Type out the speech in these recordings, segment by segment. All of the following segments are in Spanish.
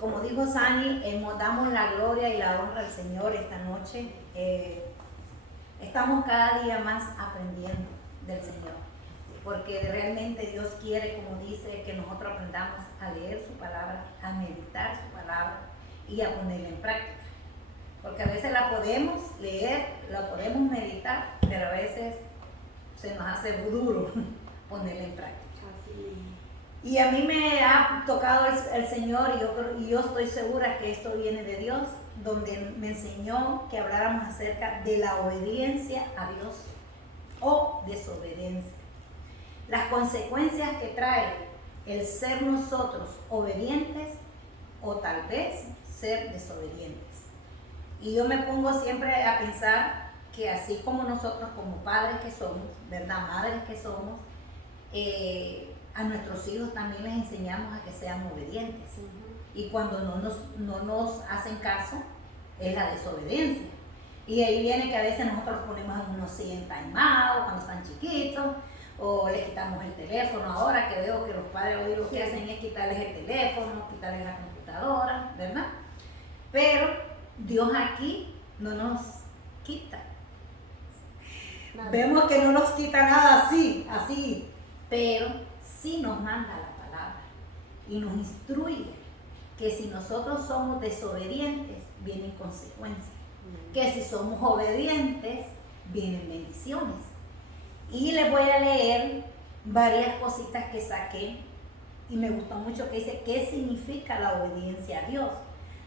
como dijo Sani, damos la gloria y la honra al Señor esta noche. Estamos cada día más aprendiendo del Señor, porque realmente Dios quiere, como dice, que nosotros aprendamos a leer su palabra, a meditar su palabra y a ponerla en práctica. Porque a veces la podemos leer, la podemos meditar, pero a veces se nos hace duro ponerla en práctica. Y a mí me ha tocado el Señor y yo estoy segura que esto viene de Dios, donde me enseñó que habláramos acerca de la obediencia a Dios o desobediencia. Las consecuencias que trae el ser nosotros obedientes o tal vez ser desobedientes. Y yo me pongo siempre a pensar que así como nosotros como padres que somos, ¿verdad? Madres que somos, a nuestros hijos también les enseñamos a que sean obedientes. Y cuando no nos hacen caso, es la desobediencia. Y ahí viene que a veces nosotros los ponemos a unos en timeout cuando están chiquitos, o les quitamos el teléfono. Ahora que veo que los padres hoy lo que hacen es quitarles el teléfono, quitarles la computadora, ¿verdad? Pero Dios aquí no nos quita. Vemos que no nos quita nada así, pero sí nos manda la palabra y nos instruye que si nosotros somos desobedientes, vienen consecuencias. Que si somos obedientes, vienen bendiciones. Y les voy a leer varias cositas que saqué y me gustó mucho que dice, ¿qué significa la obediencia a Dios?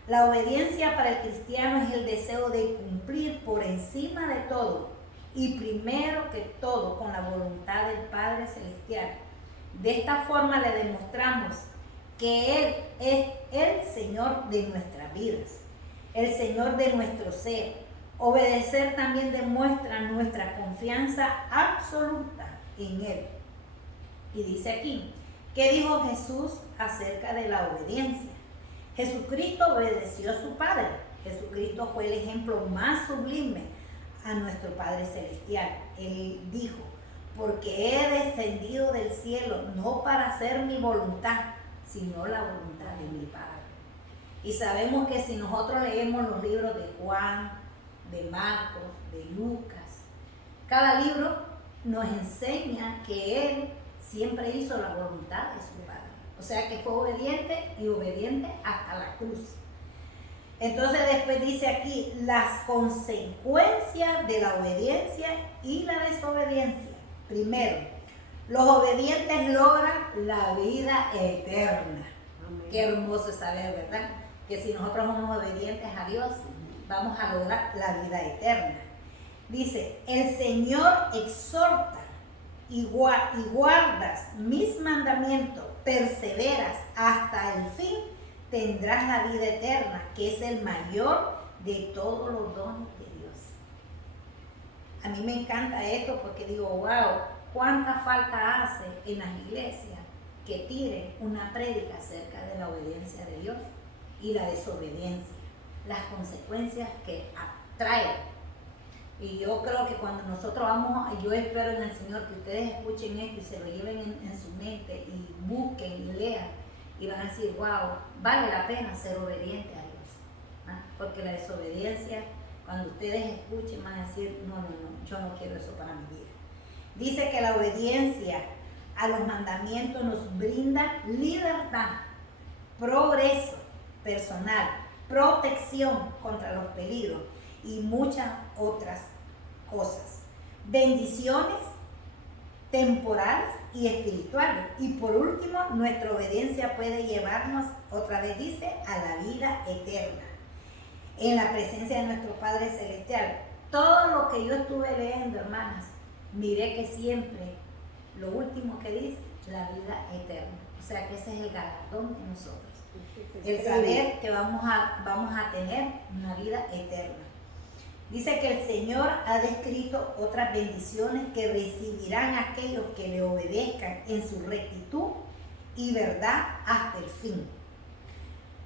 La obediencia para el cristiano es el deseo de cumplir por encima de todo y primero que todo con la voluntad del Padre Celestial. De esta forma le demostramos que Él es el Señor de nuestras vidas, el Señor de nuestro ser. Obedecer también demuestra nuestra confianza absoluta en Él. Y dice aquí, ¿qué dijo Jesús acerca de la obediencia? Jesucristo obedeció a su Padre. Jesucristo fue el ejemplo más sublime a nuestro Padre Celestial. Él dijo, porque he descendido del cielo no para hacer mi voluntad, sino la voluntad de mi Padre. Y sabemos que si nosotros leemos los libros de Juan, de Marcos, de Lucas, cada libro nos enseña que Él siempre hizo la voluntad de su Padre. O sea que fue obediente y obediente hasta la cruz. Entonces después dice aquí las consecuencias de la obediencia y la desobediencia. Primero, los obedientes logran la vida eterna. Amén. Qué hermoso es saber, ¿verdad? Que si nosotros somos obedientes a Dios, vamos a lograr la vida eterna. Dice, el Señor exhorta y guardas mis mandamientos, perseveras hasta el fin, tendrás la vida eterna, que es el mayor de todos los dones de Dios. A mí me encanta esto porque digo, wow, cuánta falta hace en las iglesias que tiren una prédica acerca de la obediencia de Dios y la desobediencia, las consecuencias que trae. Y yo creo que cuando nosotros yo espero en el Señor que ustedes escuchen esto y se lo lleven en su mente y busquen y lean y van a decir, wow, vale la pena ser obediente a Dios, ¿no? Porque la desobediencia, cuando ustedes escuchen, van a decir, no, yo no quiero eso para mi vida. Dice que la obediencia a los mandamientos nos brinda libertad, progreso personal, protección contra los peligros y muchas otras cosas. Bendiciones temporales y espirituales. Y por último, nuestra obediencia puede llevarnos, otra vez dice, a la vida eterna, en la presencia de nuestro Padre Celestial. Todo lo que yo estuve leyendo, hermanas, miré que siempre lo último que dice, la vida eterna. O sea que ese es el galardón de nosotros. El saber que vamos a tener una vida eterna. Dice que el Señor ha descrito otras bendiciones que recibirán aquellos que le obedezcan en su rectitud y verdad hasta el fin.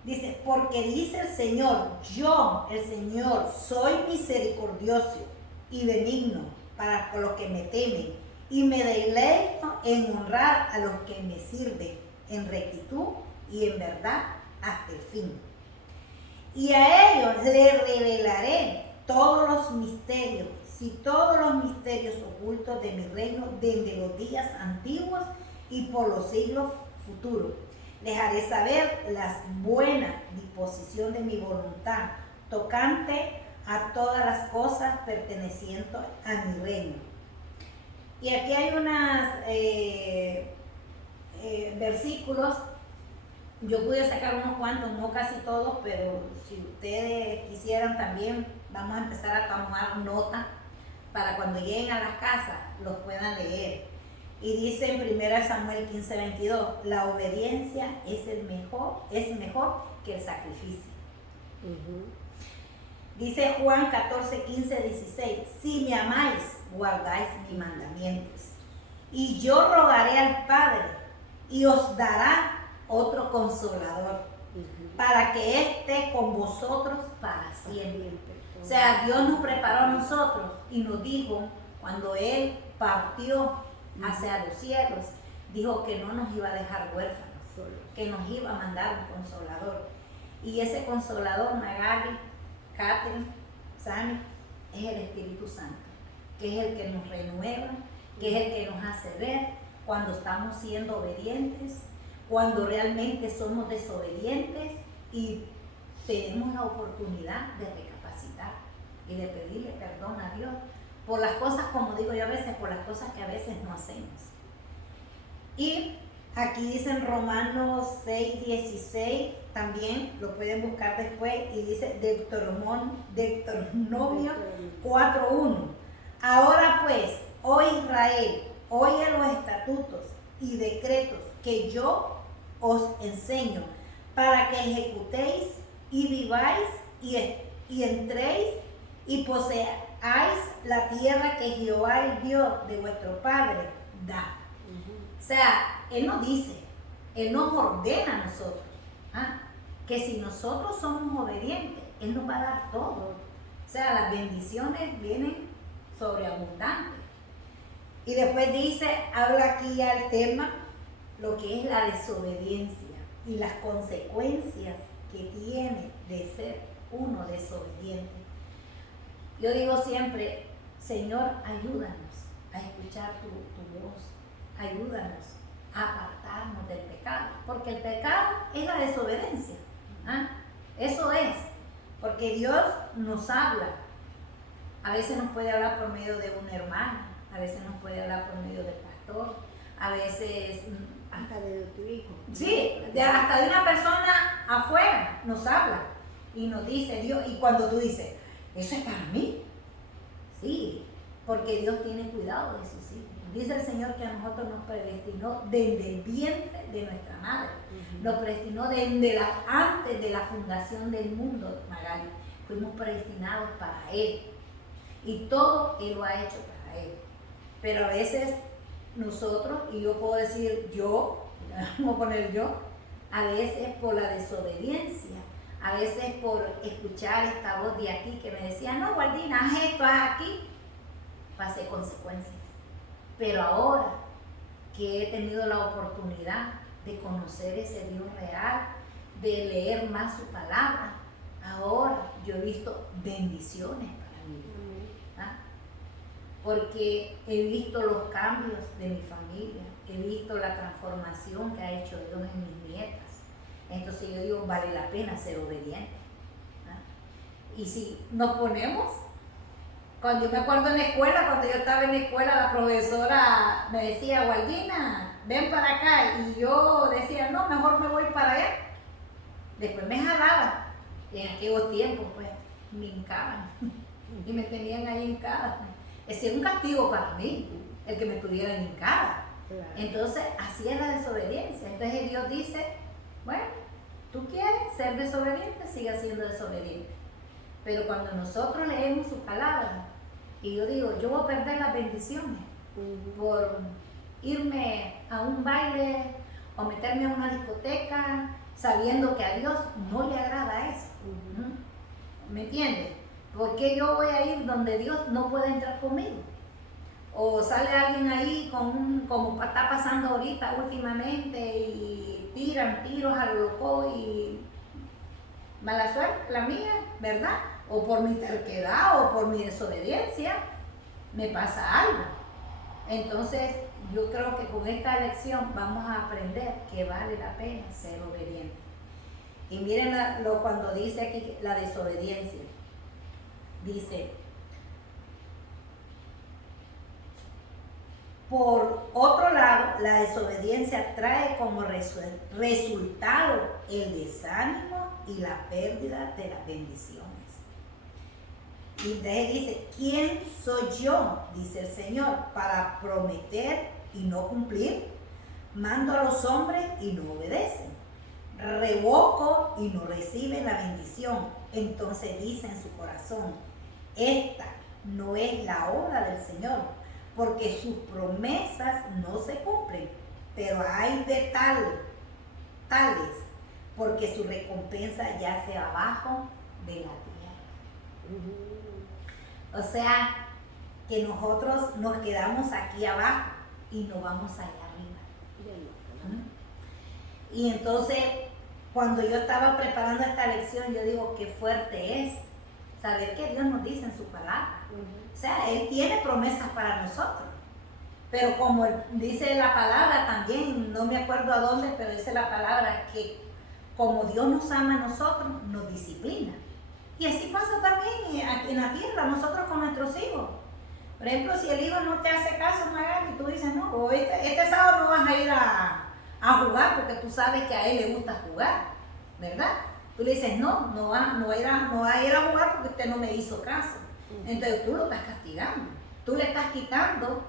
Dice, porque dice el Señor, yo, el Señor, soy misericordioso y benigno para los que me temen y me deleito en honrar a los que me sirven en rectitud y en verdad hasta el fin. Y a ellos les revelaré todos los misterios, todos los misterios ocultos de mi reino desde los días antiguos y por los siglos futuros. Les haré saber la buena disposición de mi voluntad, tocante a todas las cosas pertenecientes a mi reino. Y aquí hay unos versículos. Yo pude sacar unos cuantos, no casi todos, pero si ustedes quisieran también, vamos a empezar a tomar nota para cuando lleguen a las casas los puedan leer. Y dice en 1 Samuel 15:22, la obediencia es mejor que el sacrificio. Dice Juan 14:15-16, si me amáis, guardáis mis mandamientos. Y yo rogaré al Padre y os dará otro consolador, para que esté con vosotros para siempre. O sea, Dios nos preparó a nosotros y nos dijo, cuando Él partió hacia los cielos, dijo que no nos iba a dejar huérfanos, que nos iba a mandar un consolador. Y ese consolador, Magali, Catherine, Sani, es el Espíritu Santo, que es el que nos renueva, que es el que nos hace ver cuando estamos siendo obedientes, cuando realmente somos desobedientes y tenemos la oportunidad de recapacitar y de pedirle perdón a Dios por las cosas, como digo yo a veces, por las cosas que a veces no hacemos. Y aquí dice en Romanos 6:16, también lo pueden buscar después, y dice Deuteronomio 4:1. Ahora pues, oh Israel, oye los estatutos y decretos que yo os enseño, para que ejecutéis y viváis y entréis y poseáis la tierra que Jehová, el Dios de vuestro Padre, da. O sea, Él nos dice, Él nos ordena a nosotros, que si nosotros somos obedientes, Él nos va a dar todo. O sea, las bendiciones vienen sobreabundantes. Y después dice, habla aquí al tema, lo que es la desobediencia y las consecuencias que tiene de ser uno desobediente. Yo digo siempre, Señor, ayúdanos a escuchar tu voz, ayúdanos a apartarnos del pecado, porque el pecado es la desobediencia. Eso es, porque Dios nos habla. A veces nos puede hablar por medio de una hermana, a veces nos puede hablar por medio del pastor, a veces hasta de tu hijo. Sí, hasta de una persona afuera nos habla y nos dice Dios, y cuando tú dices, ¿eso es para mí? Sí, porque Dios tiene cuidado de sus hijos. Dice el Señor que a nosotros nos predestinó desde el vientre de nuestra madre, nos predestinó antes de la fundación del mundo, Magali. Fuimos predestinados para Él y todo Él lo ha hecho para Él. Pero a veces nosotros, y yo puedo decir yo, vamos a poner yo, a veces por la desobediencia, a veces por escuchar esta voz de aquí que me decía, no, Gualdina, haz esto, haz aquí, pasé consecuencias. Pero ahora que he tenido la oportunidad de conocer ese Dios real, de leer más su palabra, ahora yo he visto bendiciones para mí. Porque he visto los cambios de mi familia, he visto la transformación que ha hecho Dios en mis nietas. Entonces yo digo, vale la pena ser obediente. Y si nos ponemos, cuando yo me acuerdo en la escuela, cuando yo estaba en la escuela, la profesora me decía, Gualdina, ven para acá. Y yo decía, no, mejor me voy para allá. Después me jalaba. Y en aquellos tiempos, pues, me hincaban. Y me tenían ahí hincada. Ese era un castigo para mí, el que me tuvieran hincada. Claro. Entonces, así es la desobediencia. Entonces Dios dice, bueno, tú quieres ser desobediente, siga siendo desobediente. Pero cuando nosotros leemos su palabra, y yo digo, yo voy a perder las bendiciones por irme a un baile o meterme a una discoteca sabiendo que a Dios no le agrada eso. ¿Me entiendes? ¿Por qué yo voy a ir donde Dios no puede entrar conmigo? O sale alguien ahí como está pasando ahorita últimamente y tiran tiros a lo loco y mala suerte la mía, ¿verdad? O por mi terquedad o por mi desobediencia me pasa algo. Entonces yo creo que con esta lección vamos a aprender que vale la pena ser obediente. Y miren cuando dice aquí la desobediencia. Dice, por otro lado, la desobediencia trae como resultado el desánimo y la pérdida de las bendiciones. Y entonces dice, ¿quién soy yo? Dice el Señor, para prometer y no cumplir. Mando a los hombres y no obedecen. Revoco y no reciben la bendición. Entonces dice en su corazón, esta no es la obra del Señor, porque sus promesas no se cumplen. Pero hay de tales, porque su recompensa yace abajo de la tierra. O sea, que nosotros nos quedamos aquí abajo y no vamos allá arriba. Y entonces, cuando yo estaba preparando esta lección, yo digo, qué fuerte es saber que Dios nos dice en su palabra. O sea, Él tiene promesas para nosotros. Pero como dice la palabra también, no me acuerdo a dónde, pero dice la palabra que como Dios nos ama a nosotros, nos disciplina. Y así pasa también aquí en la tierra, nosotros con nuestros hijos. Por ejemplo, si el hijo no te hace caso, Magali, y tú dices, no, o este sábado no vas a ir a jugar porque tú sabes que a él le gusta jugar, ¿verdad? Tú le dices, no va a ir a jugar porque usted no me hizo caso. Entonces tú lo estás castigando, tú le estás quitando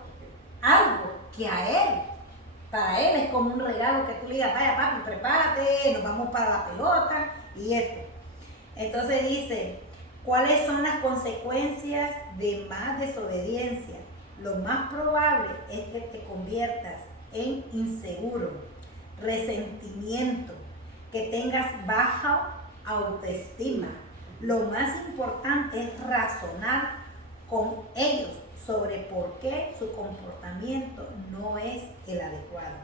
algo que a él, para él es como un regalo que tú le digas, vaya papi, prepárate, nos vamos para la pelota y esto. Entonces dice, ¿cuáles son las consecuencias de más desobediencia? Lo más probable es que te conviertas en inseguro, resentimiento, que tengas baja autoestima. Lo más importante es razonar con ellos sobre por qué su comportamiento no es el adecuado.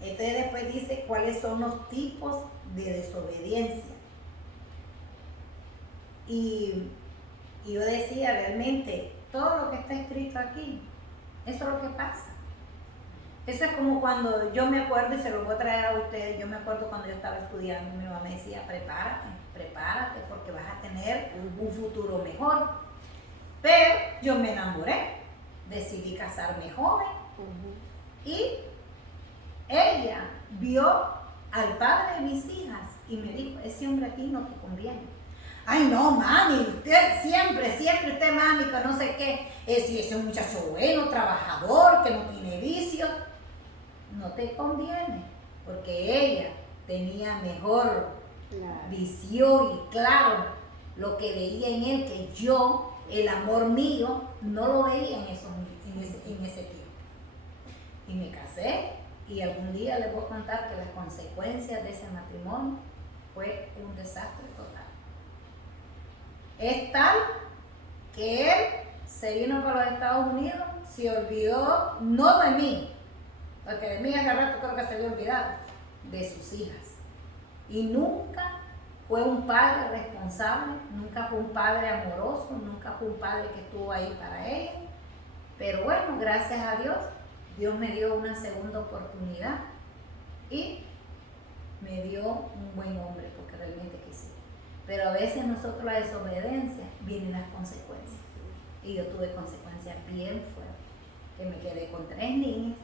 Entonces después dice cuáles son los tipos de desobediencia. Y yo decía, realmente, todo lo que está escrito aquí, eso es lo que pasa. Eso es como cuando yo me acuerdo, y se lo voy a traer a ustedes, yo me acuerdo cuando yo estaba estudiando, mi mamá me decía, prepárate, porque vas a tener un futuro mejor. Pero yo me enamoré, decidí casarme joven, y ella vio al padre de mis hijas y me dijo, ese hombre a ti no te conviene. Ay, no, mami, usted siempre, usted, mami, que no sé qué, si es un muchacho bueno, trabajador, que no tiene vicios, no te conviene, porque ella tenía mejor visión y claro lo que veía en él, que yo, el amor mío, no lo veía en ese tiempo. Y me casé, y algún día les voy a contar que las consecuencias de ese matrimonio fue un desastre total. Es tal que él se vino para los Estados Unidos, se olvidó, no de mí, porque de mí hace rato creo que se había olvidado, de sus hijas. Y nunca fue un padre responsable, nunca fue un padre amoroso, nunca fue un padre que estuvo ahí para ella. Pero bueno, gracias a Dios, Dios me dio una segunda oportunidad y me dio un buen hombre, porque realmente quise. Pero a veces nosotros la desobediencia vienen las consecuencias. Y yo tuve consecuencias bien fuertes. Que me quedé con 3 niñas.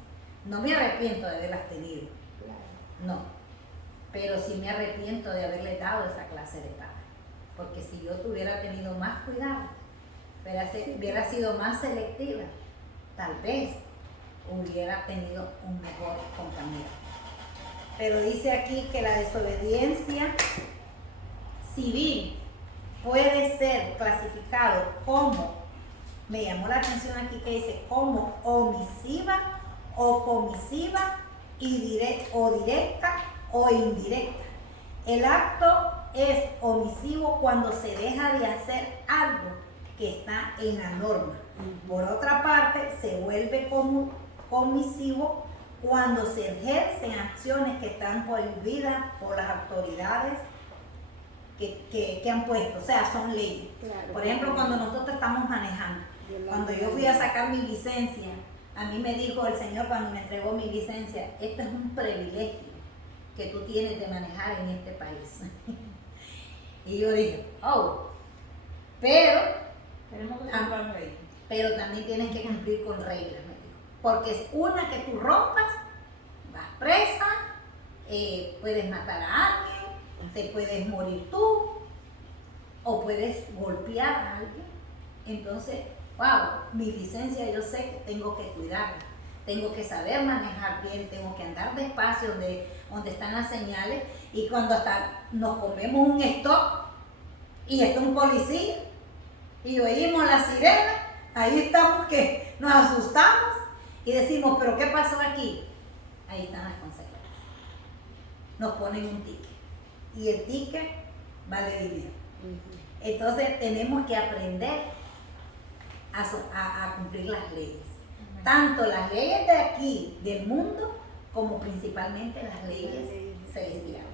No me arrepiento de haberlas tenido. No. Pero sí me arrepiento de haberle dado esa clase de padre. Porque si yo tuviera tenido más cuidado, hubiera sido más selectiva, tal vez hubiera tenido un mejor compañero. Pero dice aquí que la desobediencia civil puede ser clasificado como, me llamó la atención aquí que dice, como omisiva o comisiva o directa o indirecta. El acto es omisivo cuando se deja de hacer algo que está en la norma. Por otra parte, se vuelve comisivo cuando se ejercen acciones que están prohibidas por las autoridades que han puesto, o sea, son leyes. Claro, Por ejemplo, cuando nosotros estamos manejando, cuando yo fui a sacar mi licencia, a mí me dijo el Señor cuando me entregó mi licencia, esto es un privilegio que tú tienes de manejar en este país. Y yo dije, oh, pero Tenemos que comprar ahí. pero también tienes que cumplir con reglas, me dijo. Porque es una que tú rompas, vas presa, puedes matar a alguien, te puedes morir tú, o puedes golpear a alguien. Entonces, wow, mi licencia yo sé que tengo que cuidarla, tengo que saber manejar bien, tengo que andar despacio donde están las señales, y cuando hasta nos comemos un stop y está un policía y oímos la sirena, ahí estamos que nos asustamos y decimos, pero ¿qué pasó aquí? Ahí están las consecuencias. Nos ponen un ticket y el ticket vale dinero. Entonces tenemos que aprender a cumplir las leyes. Tanto las leyes de aquí, del mundo, como principalmente las leyes celestiales.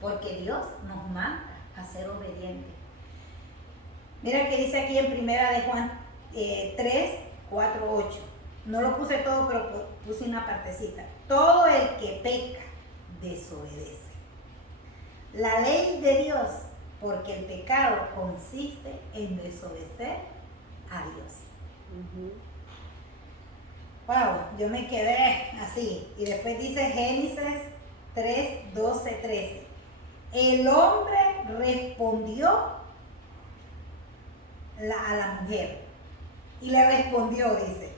Porque Dios nos manda a ser obedientes. Mira que dice aquí en primera de Juan 3, 4, 8. No lo puse todo, pero puse una partecita. Todo el que peca, desobedece la ley de Dios, porque el pecado consiste en desobedecer a Dios. Wow, yo me quedé así. Y después dice Génesis 3, 12, 13. El hombre respondió a la mujer. Y le respondió, dice,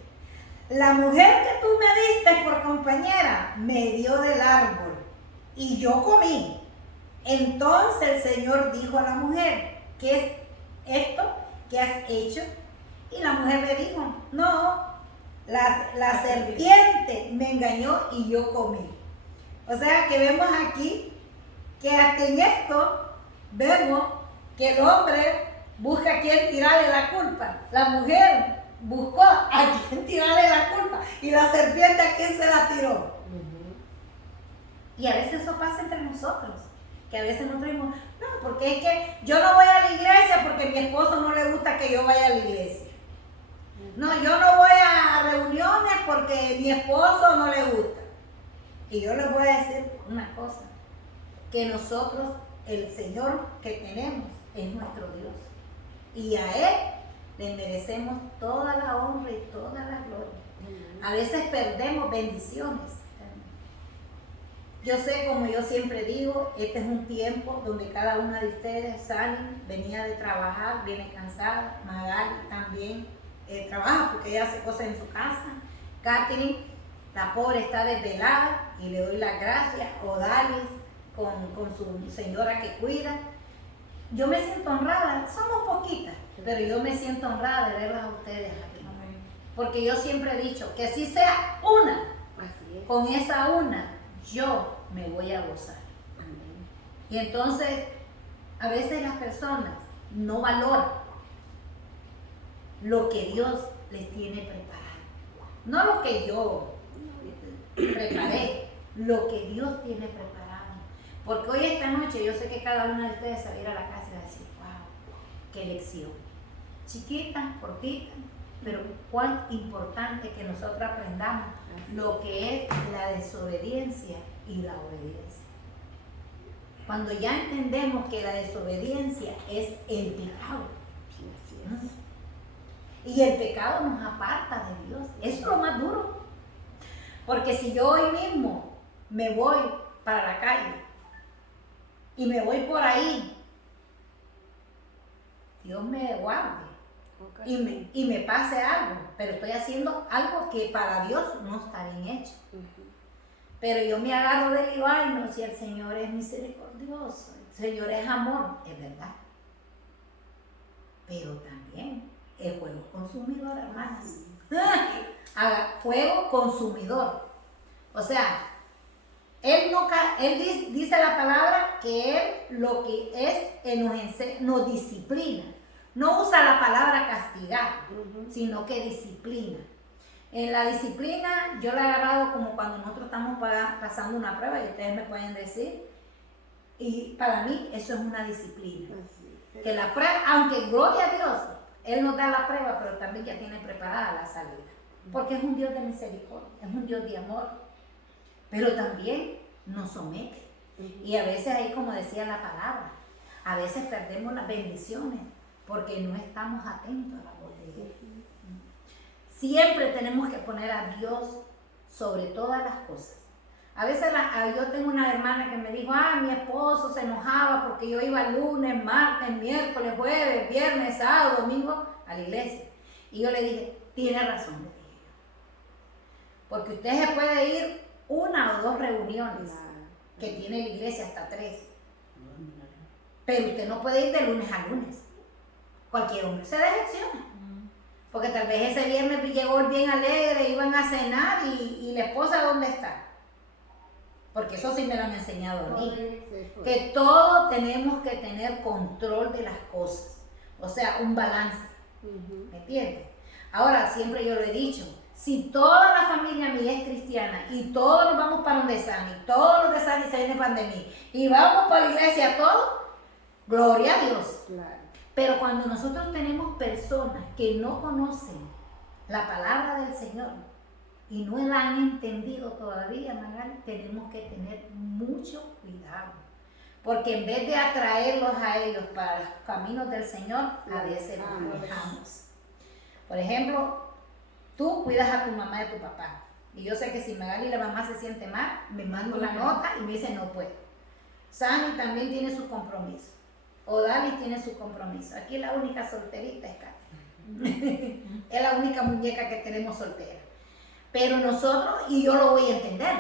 la mujer que tú me diste por compañera me dio del árbol y yo comí. Entonces el Señor dijo a la mujer, ¿qué es esto que has hecho? Y la mujer le dijo, no, la serpiente me engañó y yo comí. O sea que vemos aquí que hasta en esto vemos que el hombre busca a quien tirarle la culpa. La mujer buscó a quien tirarle la culpa y la serpiente a quien se la tiró. Y a veces eso pasa entre nosotros, que a veces nosotros decimos, no, porque es que yo no voy a la iglesia porque a mi esposo no le gusta que yo vaya a la iglesia. No, yo no voy a reuniones porque mi esposo no le gusta. Y yo les voy a decir una cosa, que nosotros, el Señor que tenemos, es nuestro Dios. Y a Él le merecemos toda la honra y toda la gloria. A veces perdemos bendiciones. Yo sé, como yo siempre digo, este es un tiempo donde cada una de ustedes salen, venía de trabajar, viene cansada. Magali también trabaja porque ella hace cosas en su casa. Catherine, la pobre, está desvelada y le doy las gracias. Odalis, con su señora que cuida. Yo me siento honrada, somos poquitas, pero yo me siento honrada de verlas a ustedes aquí. Porque yo siempre he dicho que así sea una, con esa una yo me voy a gozar. Y entonces, a veces las personas no valoran lo que Dios les tiene preparado. No lo que yo preparé, lo que Dios tiene preparado. Porque hoy esta noche yo sé que cada una de ustedes se va a ir a la casa y va a decir, wow, qué lección. Chiquita, cortita, pero cuán importante que nosotros aprendamos lo que es la desobediencia y la obediencia. Cuando ya entendemos que la desobediencia es el pecado, y el pecado nos aparta de Dios, eso es lo más duro. Porque si yo hoy mismo me voy para la calle y me voy por ahí, Dios me guarde y me pase algo, pero estoy haciendo algo que para Dios no está bien hecho. Pero yo me agarro del hilo, ay no, si el Señor es misericordioso, el Señor es amor, es verdad. Pero también es fuego consumidor, hermanas. Fuego consumidor. O sea, Él dice la palabra que Él lo que es, nos disciplina. No usa la palabra castigar, sino que disciplina. En la disciplina yo la he agarrado como cuando nosotros estamos pasando una prueba y ustedes me pueden decir. Y para mí eso es una disciplina. Que la prueba, aunque gloria a Dios, Él nos da la prueba, pero también ya tiene preparada la salida. Porque es un Dios de misericordia, es un Dios de amor. Pero también nos somete. Y a veces ahí, como decía la palabra, a veces perdemos las bendiciones porque no estamos atentos a la voz de Dios. Siempre tenemos que poner a Dios sobre todas las cosas. A veces yo tengo una hermana que me dijo, mi esposo se enojaba porque yo iba lunes, martes, miércoles, jueves, viernes, sábado, domingo a la iglesia. Y yo le dije, tiene razón, le dije yo. Porque usted se puede ir 1 o 2 reuniones que tiene la iglesia, hasta 3. Pero usted no puede ir de lunes a lunes. Cualquier hombre se decepciona. Porque tal vez ese viernes llegó bien alegre, iban a cenar y la esposa, ¿dónde está? Porque eso sí me lo han enseñado a mí. Que todos tenemos que tener control de las cosas. O sea, un balance. ¿Me entiendes? Ahora, siempre yo lo he dicho, si toda la familia mía es cristiana y todos nos vamos para donde Sani, todos los de Sani se vienen para de mí y vamos para la iglesia todos, gloria a Dios. Claro. Pero cuando nosotros tenemos personas que no conocen la palabra del Señor y no la han entendido todavía, Magali, tenemos que tener mucho cuidado. Porque en vez de atraerlos a ellos para los caminos del Señor, a veces los alejamos. Por ejemplo, tú cuidas a tu mamá y a tu papá. Y yo sé que si Magali, la mamá, se siente mal, me manda una nota y me dice no puedo. Sani también tiene su compromiso. Odali tiene su compromiso. Aquí la única solterita es Katy. Es la única muñeca que tenemos soltera. Pero nosotros, y yo lo voy a entender.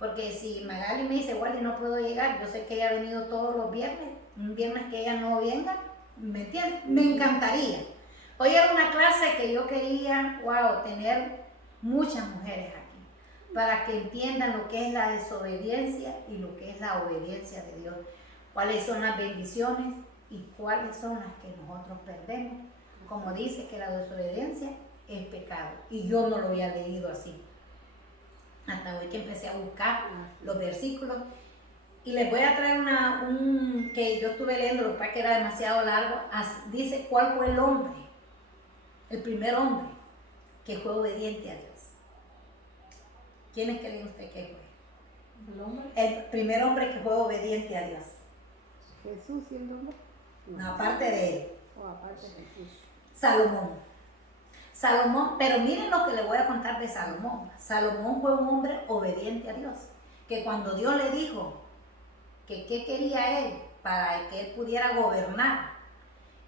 Porque si Magali me dice, Wally, no puedo llegar, yo sé que ella ha venido todos los viernes, un viernes que ella no venga, ¿me entiendes? Me encantaría. Hoy era una clase que yo quería, tener muchas mujeres aquí, para que entiendan lo que es la desobediencia y lo que es la obediencia de Dios. Cuáles son las bendiciones y cuáles son las que nosotros perdemos. Como dice que la desobediencia es pecado. Y yo no lo había leído así. Hasta hoy que empecé a buscar los versículos. Y les voy a traer que yo estuve leyendo, lo que pasa que era demasiado largo. Dice cuál fue el hombre, el primer hombre que fue obediente a Dios. ¿Quiénes creen usted que fue? ¿El hombre? El primer hombre que fue obediente a Dios. Jesús siendo hombre. No, aparte de él. O aparte de Jesús. Salomón, pero miren lo que le voy a contar de Salomón. Salomón fue un hombre obediente a Dios. Que cuando Dios le dijo que qué quería él para que él pudiera gobernar,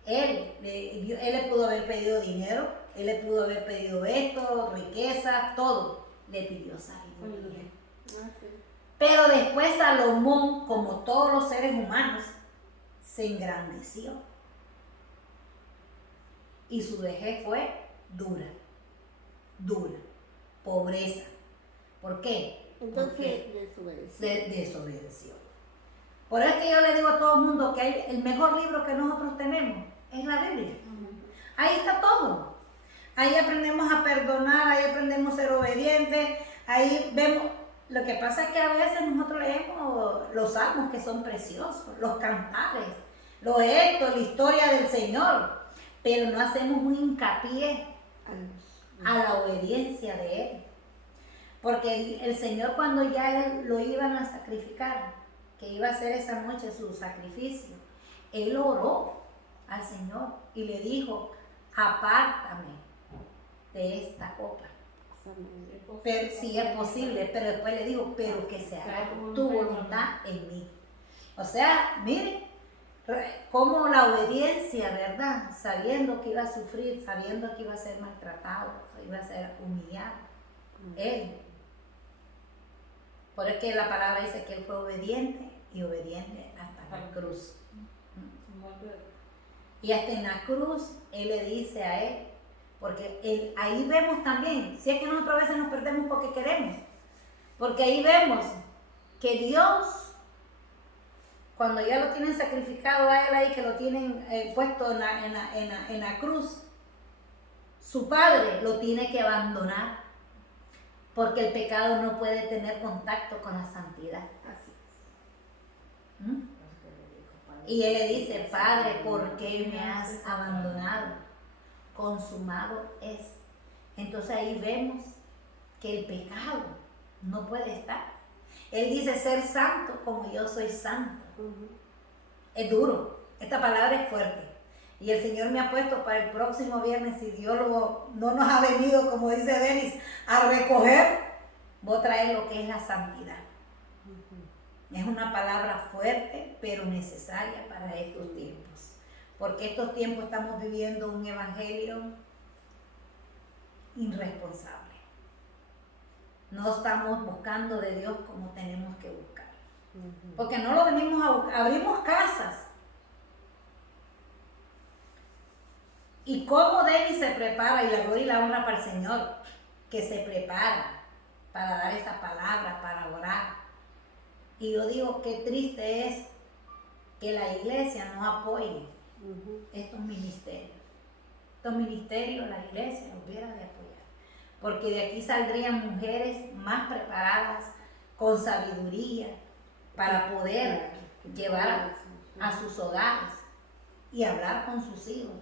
él le pudo haber pedido dinero, él le pudo haber pedido esto, riqueza, todo. Le pidió sabiduría. Pero después Salomón, como todos los seres humanos, se engrandeció. Y su vejez fue dura, pobreza. ¿Por qué? Entonces desobedeció. Por eso es que yo le digo a todo el mundo que el mejor libro que nosotros tenemos es la Biblia. Ahí está todo. Ahí aprendemos a perdonar, ahí aprendemos a ser obedientes, ahí vemos. Lo que pasa es que a veces nosotros leemos los salmos que son preciosos, los cantares, los hechos, la historia del Señor, pero no hacemos un hincapié a la obediencia de Él. Porque el Señor, cuando ya Él lo iban a sacrificar, que iba a hacer esa noche su sacrificio, Él oró al Señor y le dijo, apártame de esta copa. Pero si es posible, pero después le dijo, pero que se haga tu voluntad en mí. O sea, miren, como la obediencia, ¿verdad? Sabiendo que iba a sufrir, sabiendo que iba a ser maltratado, iba a ser humillado. Él. Por eso que la palabra dice que él fue obediente y obediente hasta la cruz. Y hasta en la cruz, él le dice a él, porque ahí vemos también, si es que nosotros a veces nos perdemos porque queremos, porque ahí vemos que Dios, cuando ya lo tienen sacrificado a él ahí, que lo tienen puesto en la cruz, su padre lo tiene que abandonar porque el pecado no puede tener contacto con la santidad. Así ¿Mm? Y él le dice, Padre, ¿por qué me has abandonado? Consumado es. Entonces ahí vemos que el pecado no puede estar. Él dice ser santo como yo soy santo. Es duro, esta palabra es fuerte. Y el Señor me ha puesto para el próximo viernes, si Dios no nos ha venido, como dice Denis, a recoger, voy a traer lo que es la santidad. Es una palabra fuerte, pero necesaria para estos tiempos. Porque estos tiempos estamos viviendo un evangelio irresponsable. No estamos buscando de Dios como tenemos que buscar. Porque no lo venimos a buscar, abrimos casas. Y cómo Denis se prepara, y la gloria y la honra para el Señor, que se prepara para dar esta palabra, para orar. Y yo digo, qué triste es que la iglesia no apoye estos ministerios. Estos ministerios la iglesia los hubiera de apoyar. Porque de aquí saldrían mujeres más preparadas, con sabiduría, para poder llevar a sus hogares y hablar con sus hijos.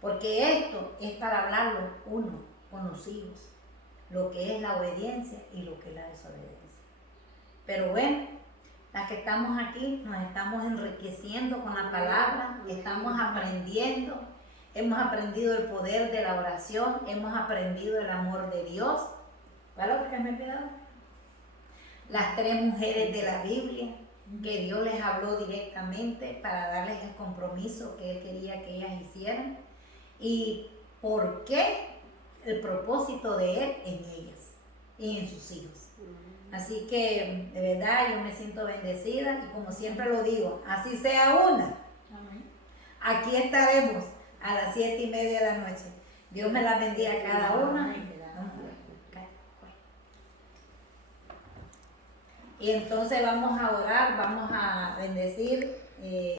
Porque esto es para hablarlo uno con los hijos, lo que es la obediencia y lo que es la desobediencia. Pero bueno, las que estamos aquí nos estamos enriqueciendo con la palabra, estamos aprendiendo, hemos aprendido el poder de la oración, hemos aprendido el amor de Dios. ¿Cuál otra que me he quedado? Las 3 mujeres de la Biblia, que Dios les habló directamente para darles el compromiso que Él quería que ellas hicieran. Y por qué el propósito de Él en ellas y en sus hijos. Así que de verdad yo me siento bendecida y como siempre lo digo, así sea una. Amén. Aquí estaremos a las 7:30 de la noche. Dios me la bendiga a cada una. Y entonces vamos a orar, vamos a bendecir.